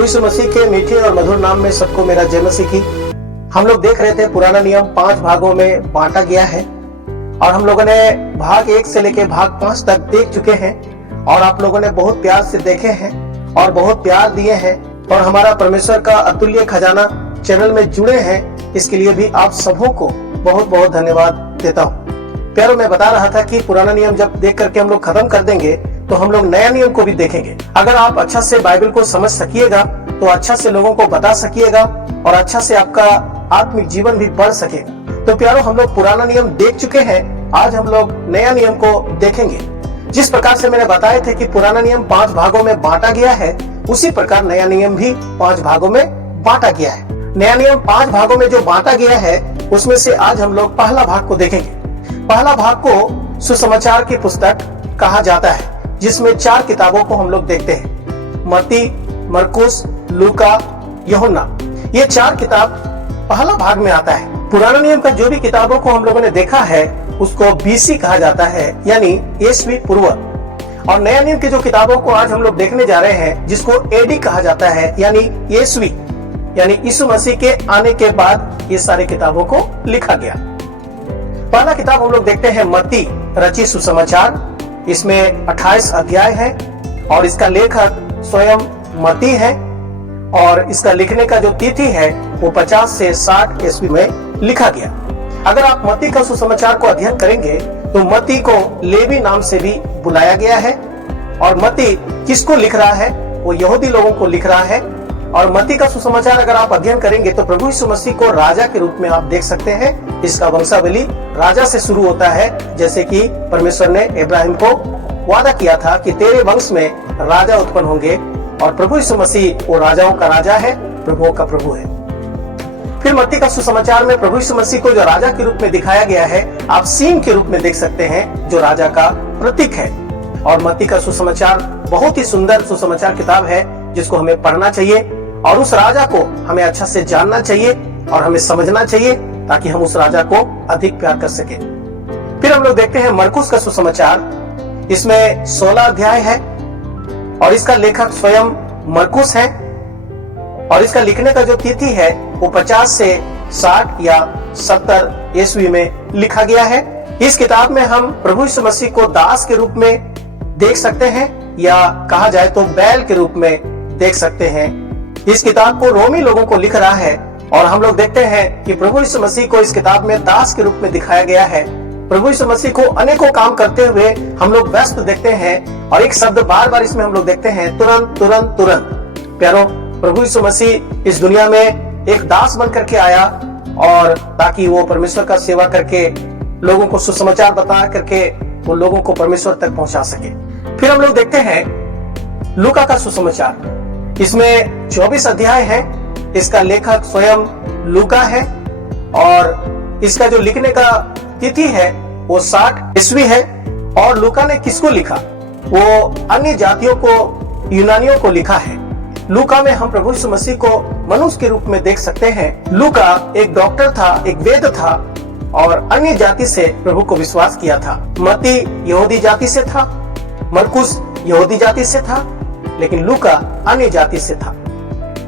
प्रभु यीशु मसीह के मीठे और मधुर नाम में सबको मेरा जय मसीह की। हम लोग देख रहे थे पुराना नियम 5 भागों में बांटा गया है और हम लोगों ने भाग 1 से लेकर भाग 5 तक देख चुके हैं और आप लोगों ने बहुत प्यार से देखे हैं और बहुत प्यार दिए हैं और हमारा परमेश्वर का अतुल्य खजाना चैनल में जुड़े हैं। इसके लिए भी आप सबों को बहुत बहुत धन्यवाद देता हूँ। प्यारो, मैं बता रहा था कि पुराना नियम जब देख करके हम लोग खत्म कर देंगे तो हम लोग नया नियम को भी देखेंगे। अगर आप अच्छा से बाइबल को समझ सकिएगा तो अच्छा से लोगों को बता सकिएगा और अच्छा से आपका आत्मिक जीवन भी बढ़ सकेगा। तो प्यारो, हम लोग पुराना नियम देख चुके हैं, आज हम लोग नया नियम को देखेंगे। जिस प्रकार से मैंने बताए थे कि पुराना नियम 5 भागों में बांटा गया है, उसी प्रकार नया नियम भी 5 भागों में बांटा गया है। नया नियम 5 भागों में जो बांटा गया है उसमें से आज हम लोग पहला भाग को देखेंगे। पहला भाग को सुसमाचार की पुस्तक कहा जाता है, जिसमें 4 किताबों को हम लोग देखते हैं। मत्ती, मरकुस, लूका, यूहन्ना, ये 4 किताब पहला भाग में आता है। पुराना नियम का जो भी किताबों को हम लोगों ने देखा है उसको बीसी कहा जाता है, यानी ईस्वी पूर्व। और नया नियम की जो किताबों को आज हम लोग देखने जा रहे हैं, जिसको एडी कहा जाता है, यानी ईस्वी, यानी यीशु मसीह के आने के बाद ये सारे किताबों को लिखा गया। पहला किताब हम लोग देखते हैं मत्ती रचित सुसमाचार। इसमें 28 अध्याय है और इसका लेखक स्वयं मत्ती है और इसका लिखने का जो तिथि है वो 50 से 60 ईस्वी में लिखा गया। अगर आप मत्ती का सुसमाचार को अध्ययन करेंगे तो मत्ती को लेवी नाम से भी बुलाया गया है। और मत्ती किसको लिख रहा है? वो यहूदी लोगों को लिख रहा है। और मत्ती का सुसमाचार अगर आप अध्ययन करेंगे तो प्रभु यीशु मसीह को राजा के रूप में आप देख सकते हैं। इसका वंशावली राजा से शुरू होता है, जैसे कि परमेश्वर ने इब्राहिम को वादा किया था कि तेरे वंश में राजा उत्पन्न होंगे। और प्रभु यीशु मसीह वो राजाओं का राजा है, प्रभुओं का प्रभु है। फिर मत्ती का सुसमाचार में प्रभु यीशु मसीह को जो राजा के रूप में दिखाया गया है, आप सिंह के रूप में देख सकते हैं, जो राजा का प्रतीक है। और मत्ती का सुसमाचार बहुत ही सुंदर सुसमाचार किताब है, जिसको हमें पढ़ना चाहिए और उस राजा को हमें अच्छा से जानना चाहिए और हमें समझना चाहिए, ताकि हम उस राजा को अधिक प्यार कर सके। फिर हम लोग देखते हैं मरकुस का सुसमाचार। इसमें 16 अध्याय है और इसका लेखक स्वयं मरकुस है और इसका लिखने का जो तिथि है वो 50 से 60 या 70 ईस्वी में लिखा गया है। इस किताब में हम प्रभु यीशु मसीह को दास के रूप में देख सकते हैं, या कहा जाए तो बैल के रूप में देख सकते हैं। इस किताब को रोमी लोगों को लिख रहा है और हम लोग देखते हैं कि प्रभु यीशु मसीह को इस किताब में दास के रूप में दिखाया गया है। प्रभु यीशु मसीह को अनेकों काम करते हुए हम लोग व्यस्त देखते हैं और एक शब्द बार बार इसमें हम लोग देखते हैं, तुरंत तुरंत तुरंत। प्यारो, प्रभु यीशु मसीह इस दुनिया में एक दास बन करके आया और ताकि वो परमेश्वर का सेवा करके लोगों को सुसमाचार बता करके वो लोगों को परमेश्वर तक पहुंचा सके। फिर हम लोग देखते हैं लूका का सुसमाचार। इसमें 24 अध्याय है। इसका लेखक स्वयं लूका है और इसका जो लिखने का तिथि है वो 60 ईस्वी है। और लूका ने किसको लिखा? वो अन्य जातियों को, यूनानियों को लिखा है। लूका में हम प्रभु यीशु मसीह को मनुष्य के रूप में देख सकते हैं। लूका एक डॉक्टर था, एक वेद था और अन्य जाति से प्रभु को विश्वास किया था। मत्ती यहूदी जाति से था, मरकुस यहूदी जाति से था, लेकिन लूका अन्य जाति से था।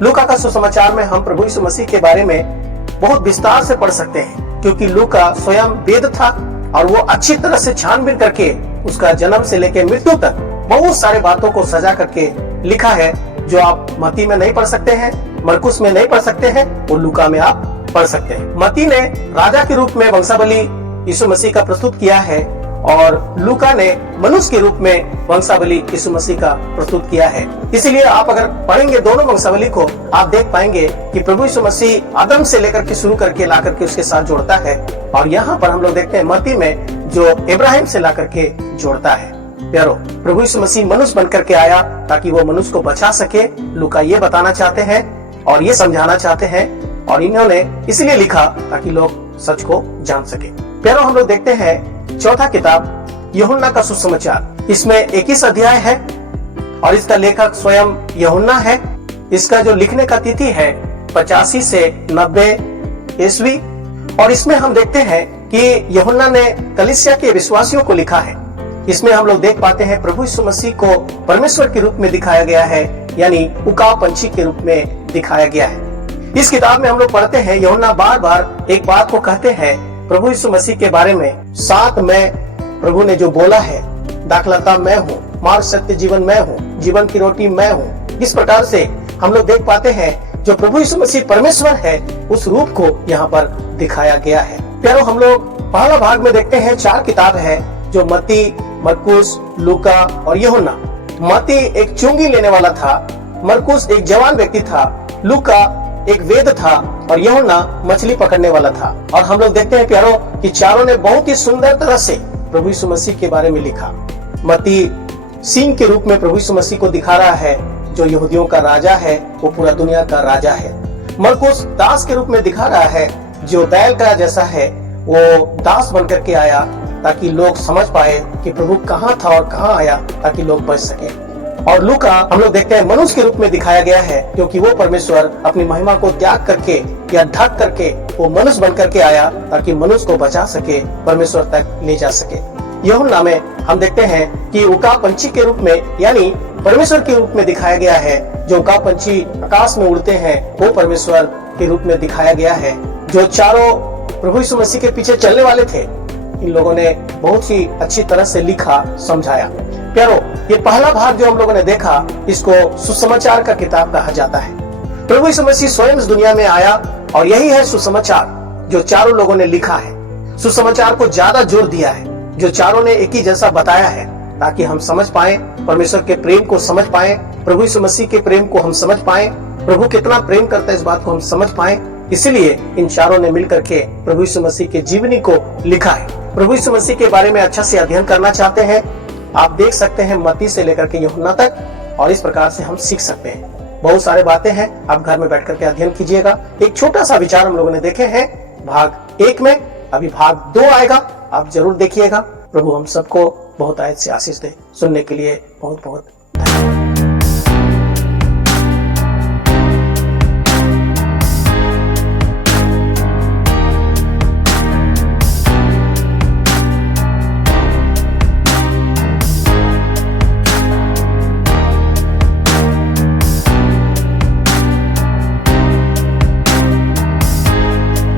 लूका का सुसमाचार में हम प्रभु यीशु मसीह के बारे में बहुत विस्तार से पढ़ सकते हैं, क्योंकि लूका स्वयं वेद था और वो अच्छी तरह से छानबीन करके उसका जन्म से लेकर मृत्यु तक बहुत सारे बातों को सजा करके लिखा है, जो आप मत्ती में नहीं पढ़ सकते हैं, मरकुस में नहीं पढ़ सकते हैं, वो लूका में आप पढ़ सकते हैं। मत्ती ने राजा के रूप में वंशावली यीशु मसीह का प्रस्तुत किया है और लूका ने मनुष्य के रूप में वंशावली यीशु मसीह का प्रस्तुत किया है। इसीलिए आप अगर पढ़ेंगे दोनों वंशावली को, आप देख पाएंगे कि प्रभु यीशु मसीह आदम से लेकर के शुरू करके ला करके उसके साथ जोड़ता है। और यहाँ पर हम लोग देखते हैं मत्ती में जो इब्राहिम से ला करके जोड़ता है। प्यारो, प्रभु यीशु मसीह मनुष्य बन करके आया ताकि वो मनुष्य को बचा सके। लूका ये बताना चाहते हैं और ये समझाना चाहते हैं और इन्होंने इसलिए लिखा ताकि लोग सच को जान सके। प्यारो, हम लोग देखते हैं चौथा किताब यूहन्ना का सुसमाचार। इसमें 21 अध्याय है और इसका लेखक स्वयं यूहन्ना है। इसका जो लिखने का तिथि है 85 से 90 ईस्वी। और इसमें हम देखते हैं कि यूहन्ना ने कलीसिया के विश्वासियों को लिखा है। इसमें हम लोग देख पाते हैं प्रभु यीशु मसीह को परमेश्वर के रूप में दिखाया गया है यानी उकाब पंछी के रूप में दिखाया गया है। इस किताब में हम लोग पढ़ते हैं यूहन्ना बार बार एक बात को कहते हैं प्रभु यीशु मसीह के बारे में, साथ में प्रभु ने जो बोला है, दाखलता मैं हूँ, मार्ग सत्य जीवन मैं हूँ, जीवन की रोटी मैं हूँ। इस प्रकार से हम लोग देख पाते हैं जो प्रभु यीशु मसीह परमेश्वर है उस रूप को यहाँ पर दिखाया गया है। प्यारो, हम लोग पहला भाग में देखते हैं 4 किताब है जो मत्ती, मरकुस, लूका और यूहन्ना। मत्ती एक चुंगी लेने वाला था, मरकुस एक जवान व्यक्ति था, लूका एक वेद था और यूहन्ना मछली पकड़ने वाला था। और हम लोग देखते हैं प्यारो कि चारों ने बहुत ही सुंदर तरह से प्रभु यीशु मसीह के बारे में लिखा। मत्ती सिंह के रूप में प्रभु यीशु मसीह को दिखा रहा है, जो यहूदियों का राजा है, वो पूरा दुनिया का राजा है। मरकुस दास के रूप में दिखा रहा है, जो बैल का जैसा है, वो दास बनकर के आया ताकि लोग समझ पाए कि प्रभु कहाँ था और कहाँ आया, ताकि लोग बच सके। और लूका हम लोग देखते हैं मनुष्य के रूप में दिखाया गया है, क्योंकि वो परमेश्वर अपनी महिमा को त्याग करके या ढक करके वो मनुष्य बन करके आया ताकि मनुष्य को बचा सके, परमेश्वर तक ले जा सके। यूहन्ना में हम देखते हैं कि उकाब पंछी के रूप में यानी परमेश्वर के रूप में दिखाया गया है। जो उकाब पंछी आकाश में उड़ते हैं वो परमेश्वर के रूप में दिखाया गया है। जो चारों प्रभु यीशु मसीह के पीछे चलने वाले थे, इन लोगों ने बहुत ही अच्छी तरह से लिखा, समझाया। प्यारो, ये पहला भाग जो हम लोगों ने देखा, इसको सुसमाचार का किताब कहा जाता है। प्रभु यीशु मसीह स्वयं इस दुनिया में आया और यही है सुसमाचार जो चारों लोगों ने लिखा है। सुसमाचार को ज्यादा जोर दिया है, जो चारों ने एक ही जैसा बताया है, ताकि हम समझ पाए, परमेश्वर के प्रेम को समझ पाए, प्रभु यीशु मसीह के प्रेम को हम समझ पाए, प्रभु कितना प्रेम करता है इस बात को हम समझ पाए। इसलिए इन चारों ने मिलकर के प्रभु यीशु मसीह के जीवनी को लिखा है। प्रभु यीशु मसीह के बारे में अच्छा से अध्ययन करना चाहते हैं, आप देख सकते हैं मत्ती से लेकर के यूहन्ना तक, और इस प्रकार से हम सीख सकते हैं। बहुत सारे बातें हैं, आप घर में बैठ करके अध्ययन कीजिएगा। एक छोटा सा विचार हम लोगों ने देखे हैं भाग 1 में, अभी भाग 2 आएगा, आप जरूर देखिएगा। प्रभु हम सबको बहुत आयत से आशीष दे। सुनने के लिए बहुत बहुत